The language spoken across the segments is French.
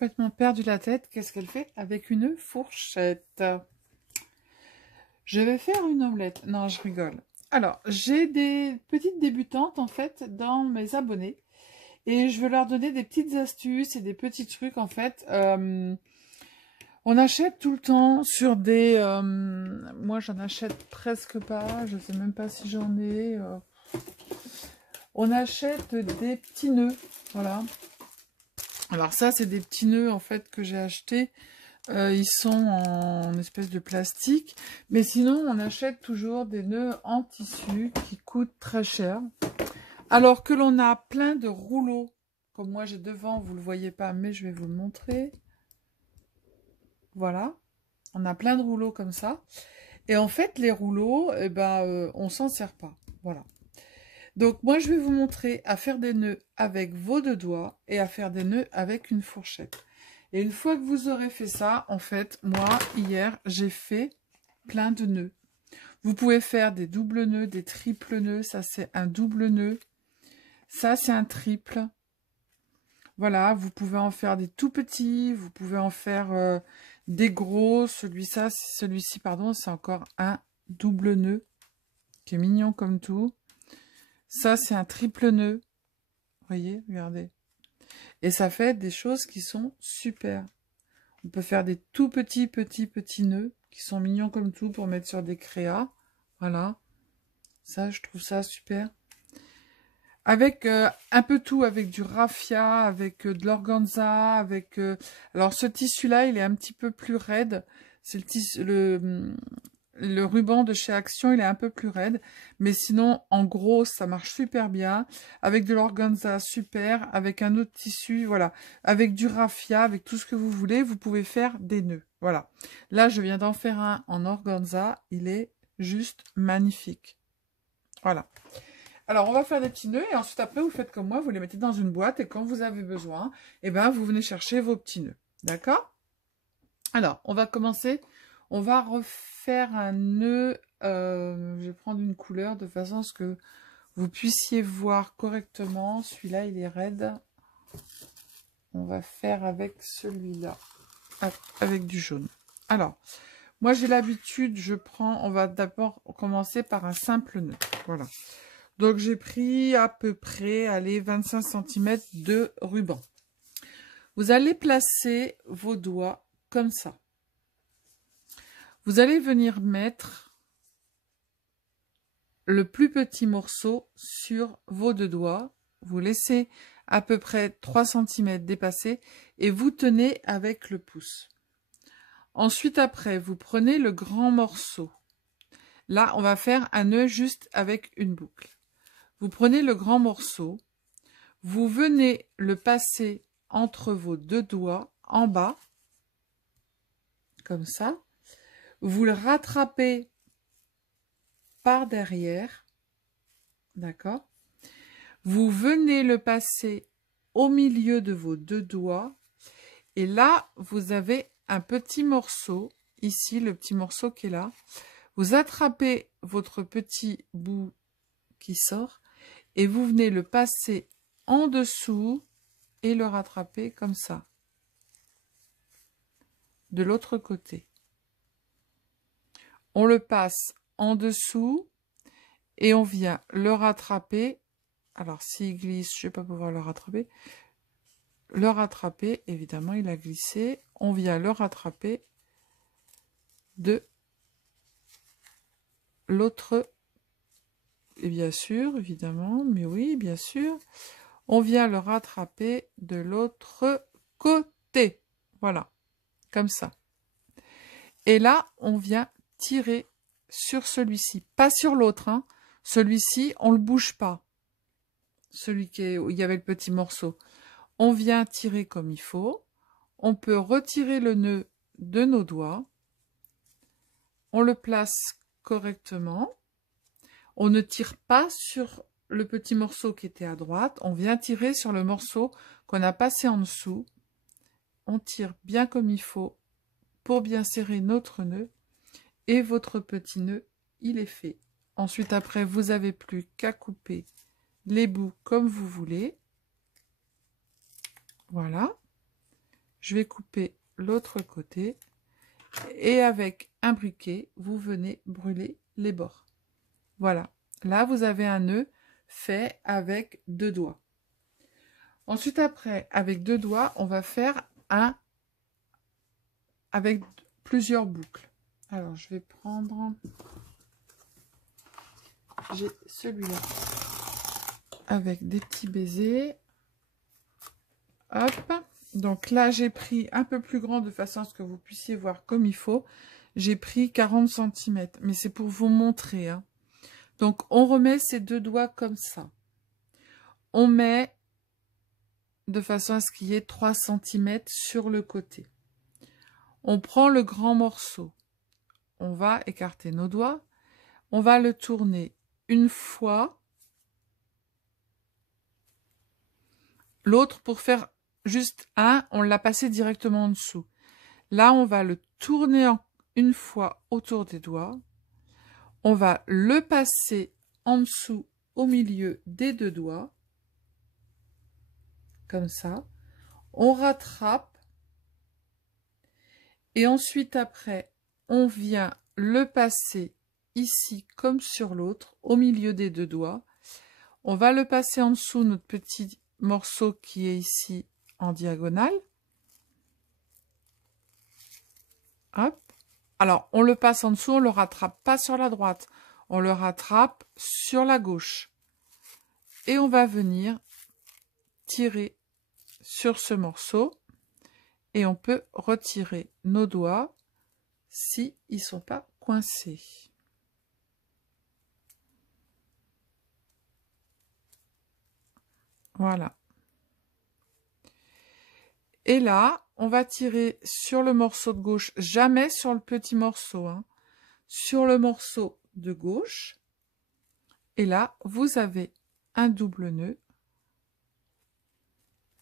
complètement perdu la tête. Qu'est-ce qu'elle fait avec une fourchette? Je vais faire une omelette. Non, je rigole. Alors, j'ai des petites débutantes, en fait, dans mes abonnés. Et je veux leur donner des petites astuces et des petits trucs, en fait. On achète tout le temps sur des... moi, j'en achète presque pas. Je sais même pas si j'en ai. On achète des petits nœuds. Voilà. Alors ça, c'est des petits nœuds, en fait, que j'ai achetés. Ils sont en espèce de plastique. Mais sinon, on achète toujours des nœuds en tissu qui coûtent très cher. Alors que l'on a plein de rouleaux. Comme moi, j'ai devant, vous ne le voyez pas, mais je vais vous le montrer. Voilà. On a plein de rouleaux comme ça. Et en fait, les rouleaux, eh ben, on s'en sert pas. Voilà. Donc, moi, je vais vous montrer à faire des nœuds avec vos deux doigts et à faire des nœuds avec une fourchette. Et une fois que vous aurez fait ça, en fait, moi, hier, j'ai fait plein de nœuds. Vous pouvez faire des doubles nœuds, des triples nœuds. Ça, c'est un double nœud. Ça, c'est un triple. Voilà, vous pouvez en faire des tout petits. Vous pouvez en faire des gros. Celui-ci, pardon, c'est encore un double nœud qui est mignon comme tout. Ça, c'est un triple nœud. Vous voyez, regardez. Et ça fait des choses qui sont super. On peut faire des tout petits nœuds qui sont mignons comme tout pour mettre sur des créas. Voilà. Ça, je trouve ça super. Avec un peu tout, avec du raffia, avec de l'organza, avec... alors, ce tissu-là, il est un petit peu plus raide. C'est le ruban de chez Action, il est un peu plus raide. Mais sinon, en gros, ça marche super bien. Avec de l'organza, super. Avec un autre tissu, voilà. Avec du raffia, avec tout ce que vous voulez, vous pouvez faire des nœuds. Voilà. Là, je viens d'en faire un en organza. Il est juste magnifique. Voilà. Alors, on va faire des petits nœuds et ensuite, après, vous faites comme moi. Vous les mettez dans une boîte et quand vous avez besoin, eh ben, vous venez chercher vos petits nœuds. D'accord? Alors, on va commencer. On va refaire un nœud. Je vais prendre une couleur de façon à ce que vous puissiez voir correctement. Celui-là, il est raide. On va faire avec celui-là, avec du jaune. Alors, moi, j'ai l'habitude, on va d'abord commencer par un simple nœud. Voilà. Donc, j'ai pris à peu près, allez, 25 cm de ruban. Vous allez placer vos doigts comme ça. Vous allez venir mettre le plus petit morceau sur vos deux doigts. Vous laissez à peu près 3 cm dépasser et vous tenez avec le pouce. Ensuite, après, vous prenez le grand morceau. Là, on va faire un nœud juste avec une boucle. Vous prenez le grand morceau, vous venez le passer entre vos deux doigts en bas, comme ça. Vous le rattrapez par derrière, d'accord? Vous venez le passer au milieu de vos deux doigts et là, vous avez un petit morceau, ici, le petit morceau qui est là. Vous attrapez votre petit bout qui sort et vous venez le passer en dessous et le rattraper comme ça, de l'autre côté. On le passe en dessous et on vient le rattraper. Alors, s'il glisse, je ne vais pas pouvoir le rattraper. Le rattraper, évidemment, il a glissé. On vient le rattraper de l'autre. Et bien sûr, évidemment, mais oui, bien sûr. On vient le rattraper de l'autre côté. Voilà, comme ça. Et là, on vient tirer sur celui-ci, pas sur l'autre. Hein. Celui-ci, on ne le bouge pas. Celui où il y avait le petit morceau. On vient tirer comme il faut. On peut retirer le nœud de nos doigts. On le place correctement. On ne tire pas sur le petit morceau qui était à droite. On vient tirer sur le morceau qu'on a passé en dessous. On tire bien comme il faut pour bien serrer notre nœud. Et votre petit nœud, il est fait. Ensuite, après, vous n'avez plus qu'à couper les bouts comme vous voulez. Voilà. je vais couper l'autre côté et avec un briquet, vous venez brûler les bords. Voilà, là vous avez un nœud fait avec 2 doigts. Ensuite après, avec 2 doigts, on va faire un avec plusieurs boucles. Alors je vais prendre, j'ai celui-là avec des petits baisers. Hop, donc là j'ai pris un peu plus grand de façon à ce que vous puissiez voir comme il faut. J'ai pris 40 cm, mais c'est pour vous montrer, hein. Donc on remet ces 2 doigts comme ça. On met de façon à ce qu'il y ait 3 cm sur le côté. On prend le grand morceau. On va écarter nos doigts. On va le tourner une fois. L'autre, pour faire juste un, on l'a passé directement en dessous. Là, on va le tourner une fois autour des doigts. On va le passer en dessous, au milieu des 2 doigts. Comme ça. On rattrape. Et ensuite, après, on vient le passer ici, comme sur l'autre, au milieu des 2 doigts. On va le passer en dessous, notre petit morceau qui est ici en diagonale. Hop. Alors, on le passe en dessous, on ne le rattrape pas sur la droite. On le rattrape sur la gauche. Et on va venir tirer sur ce morceau. Et on peut retirer nos doigts si ils ne sont pas coincés. Voilà. Et là, on va tirer sur le morceau de gauche, jamais sur le petit morceau, hein, sur le morceau de gauche. Et là, vous avez un double nœud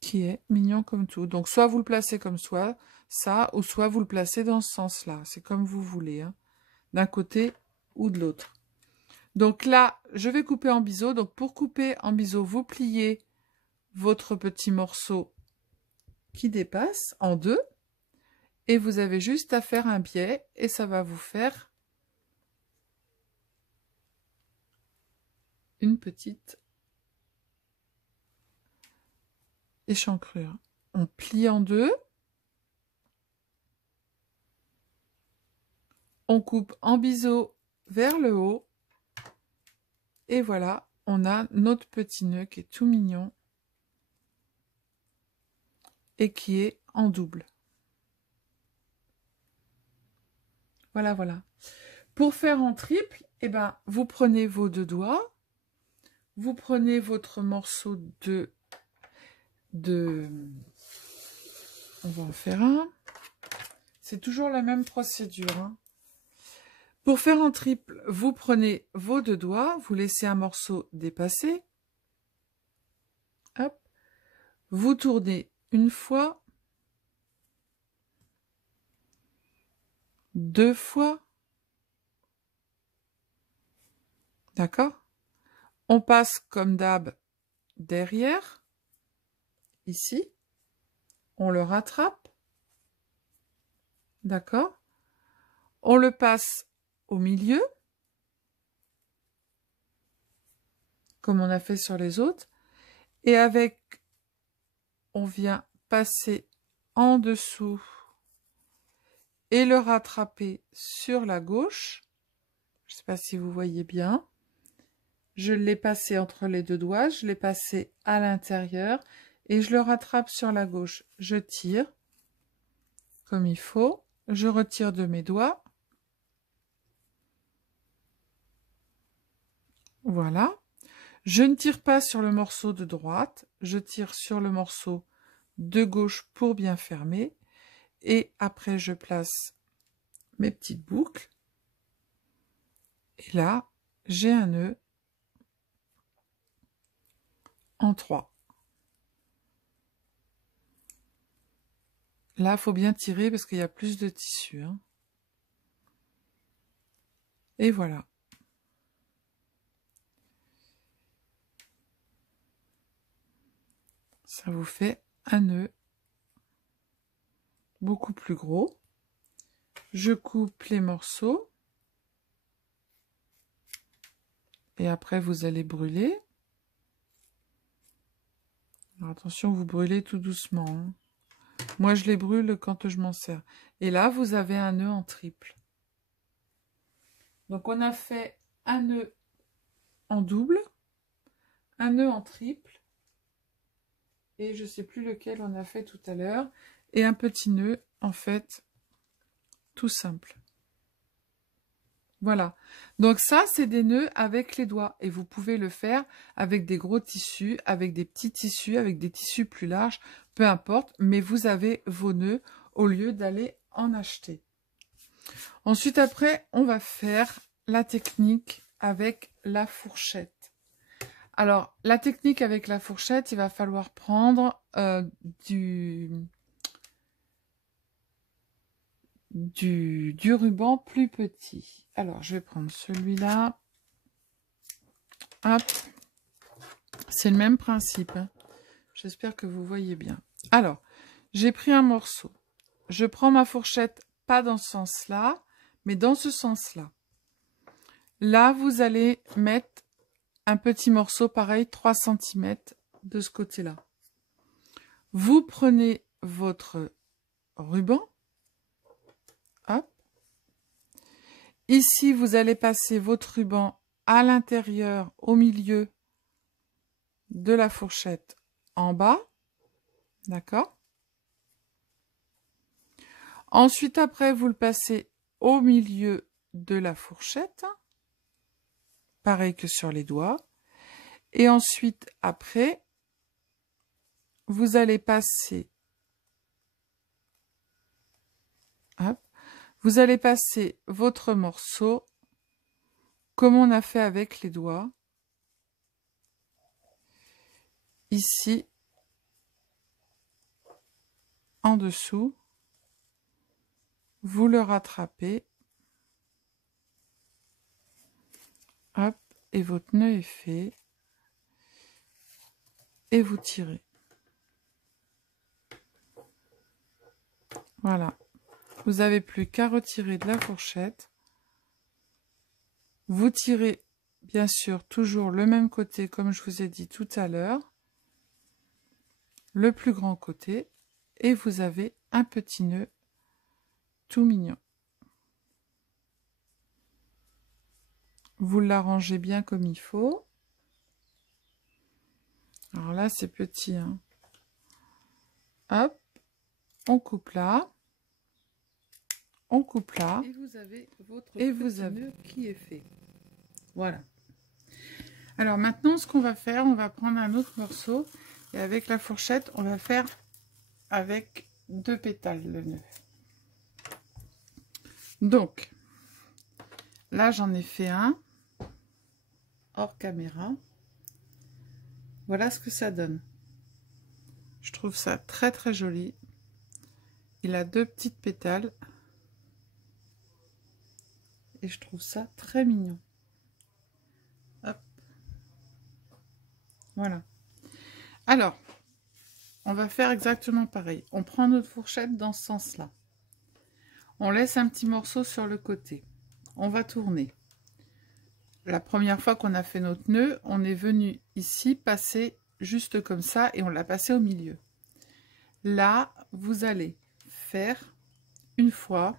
qui est mignon comme tout. Donc, soit vous le placez comme ça, ou soit vous le placez dans ce sens-là. C'est comme vous voulez, hein, d'un côté ou de l'autre. Donc là, je vais couper en biseau. Donc, pour couper en biseau, vous pliez votre petit morceau qui dépasse en 2. Et vous avez juste à faire un biais et ça va vous faire une petite échancrure. On plie en 2. On coupe en biseau vers le haut. Et voilà, on a notre petit nœud qui est tout mignon et qui est en double. Voilà, voilà. Pour faire en triple, eh ben, vous prenez vos 2 doigts, vous prenez votre morceau on va en faire un. C'est toujours la même procédure, hein. Pour faire en triple, vous prenez vos 2 doigts, vous laissez un morceau dépasser. Hop. Vous tournez une fois, 2 fois. D'accord? On passe comme d'hab derrière, ici. On le rattrape. D'accord? On le passe au milieu, comme on a fait sur les autres. Et avec, on vient passer en dessous et le rattraper sur la gauche. Je ne sais pas si vous voyez bien. Je l'ai passé entre les 2 doigts, je l'ai passé à l'intérieur et je le rattrape sur la gauche. Je tire comme il faut, je retire de mes doigts. Voilà. Je ne tire pas sur le morceau de droite, je tire sur le morceau de gauche pour bien fermer. Et après, je place mes petites boucles. Et là, j'ai un nœud en 3. Là, il faut bien tirer parce qu'il y a plus de tissu, hein. Et voilà. Ça vous fait un nœud beaucoup plus gros. Je coupe les morceaux. Et après, vous allez brûler. Alors, attention, vous brûlez tout doucement, hein. Moi, je les brûle quand je m'en sers. Et là, vous avez un nœud en triple. Donc, on a fait un nœud en double, un nœud en triple, et je ne sais plus lequel on a fait tout à l'heure, et un petit nœud, en fait, tout simple. Voilà. Donc ça, c'est des nœuds avec les doigts. Et vous pouvez le faire avec des gros tissus, avec des petits tissus, avec des tissus plus larges, peu importe. Mais vous avez vos nœuds au lieu d'aller en acheter. Ensuite, après, on va faire la technique avec la fourchette. Alors, la technique avec la fourchette, il va falloir prendre du ruban plus petit. Alors, je vais prendre celui-là. Hop. C'est le même principe, hein. J'espère que vous voyez bien. Alors, j'ai pris un morceau. Je prends ma fourchette, pas dans ce sens-là, mais dans ce sens-là. Là, vous allez mettre un petit morceau, pareil, 3 cm de ce côté-là. Vous prenez votre ruban. Hop. Ici, vous allez passer votre ruban à l'intérieur, au milieu de la fourchette en bas. D'accord? Ensuite, après, vous le passez au milieu de la fourchette. Pareil que sur les doigts. Et ensuite, après, vous allez passer... Hop, vous allez passer votre morceau comme on a fait avec les doigts. Ici, en dessous, vous le rattrapez. Hop, et votre nœud est fait. Et vous tirez. Voilà. Vous n'avez plus qu'à retirer de la fourchette. Vous tirez, bien sûr, toujours le même côté, comme je vous ai dit tout à l'heure. Le plus grand côté. Et vous avez un petit nœud tout mignon. Vous l'arrangez bien comme il faut. Alors là, c'est petit, hein. Hop, on coupe là. On coupe là. Et vous avez votre nœud qui est fait. Voilà. Alors maintenant, ce qu'on va faire, on va prendre un autre morceau. Et avec la fourchette, on va faire avec 2 pétales le nœud. Donc, là, j'en ai fait un. Hors caméra. Voilà ce que ça donne. Je trouve ça très très joli. Il a 2 petites pétales. Et je trouve ça très mignon. Hop. Voilà. Alors, on va faire exactement pareil. On prend notre fourchette dans ce sens-là. On laisse un petit morceau sur le côté. On va tourner. La première fois qu'on a fait notre nœud, on est venu ici passer juste comme ça et on l'a passé au milieu. Là, vous allez faire une fois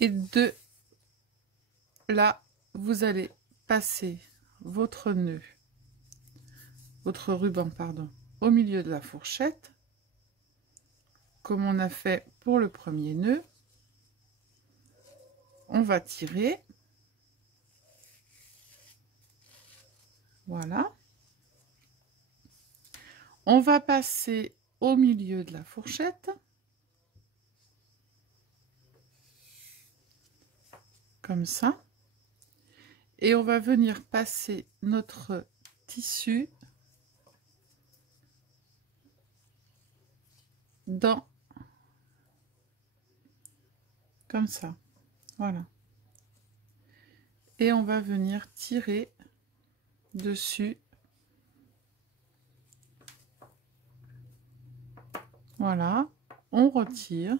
et 2. Là, vous allez passer votre nœud, votre ruban, pardon, au milieu de la fourchette, comme on a fait pour le premier nœud. On va tirer. Voilà. On va passer au milieu de la fourchette. Comme ça. Et on va venir passer notre tissu dans... Comme ça. Voilà. Et on va venir tirer dessus. Voilà, on retire.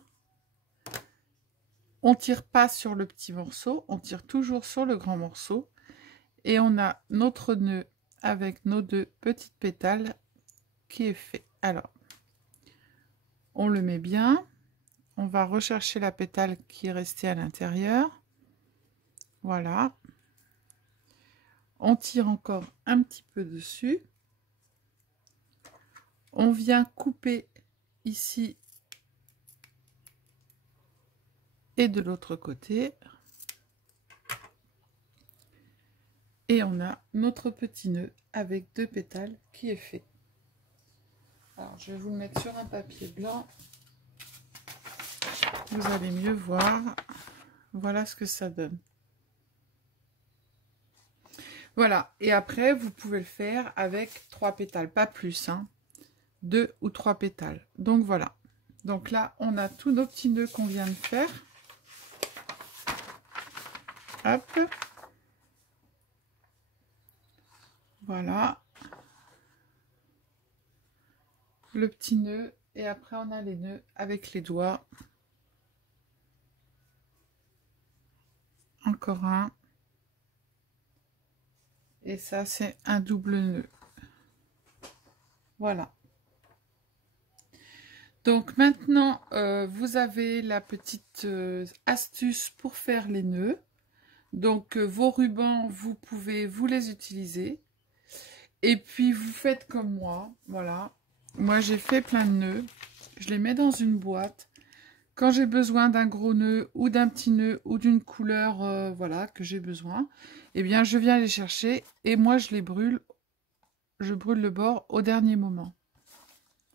On tire pas sur le petit morceau, on tire toujours sur le grand morceau. Et on a notre nœud avec nos 2 petites pétales qui est fait. Alors, on le met bien. On va rechercher la pétale qui est restée à l'intérieur. Voilà. On tire encore un petit peu dessus. On vient couper ici et de l'autre côté. Et on a notre petit nœud avec 2 pétales qui est fait. Alors, je vais vous le mettre sur un papier blanc. Vous allez mieux voir. Voilà ce que ça donne. Voilà. Et après, vous pouvez le faire avec 3 pétales, pas plus, hein. 2 ou 3 pétales. Donc, voilà. Donc là, on a tous nos petits nœuds qu'on vient de faire. Hop. Voilà. Le petit nœud. Et après, on a les nœuds avec les doigts. Encore un. Et ça, c'est un double nœud. Voilà. Donc maintenant, vous avez la petite astuce pour faire les nœuds. Donc vos rubans, vous pouvez vous les utiliser. Et puis vous faites comme moi. Voilà. Moi, j'ai fait plein de nœuds. Je les mets dans une boîte. Quand j'ai besoin d'un gros nœud ou d'un petit nœud ou d'une couleur voilà, que j'ai besoin, eh bien, je viens les chercher et moi, je les brûle. Je brûle le bord au dernier moment.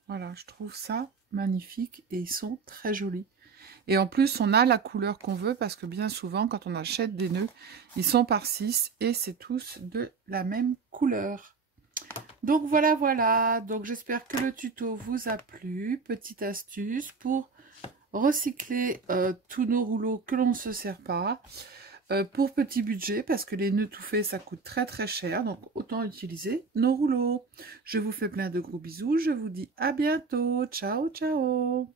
Voilà, je trouve ça magnifique et ils sont très jolis. Et en plus, on a la couleur qu'on veut parce que bien souvent, quand on achète des nœuds, ils sont par 6 et c'est tous de la même couleur. Donc voilà, voilà. Donc j'espère que le tuto vous a plu. Petite astuce pour recycler tous nos rouleaux que l'on ne se sert pas. Pour petit budget, parce que les nœuds tout faits, ça coûte très très cher. Donc autant utiliser nos rouleaux. Je vous fais plein de gros bisous. Je vous dis à bientôt. Ciao, ciao.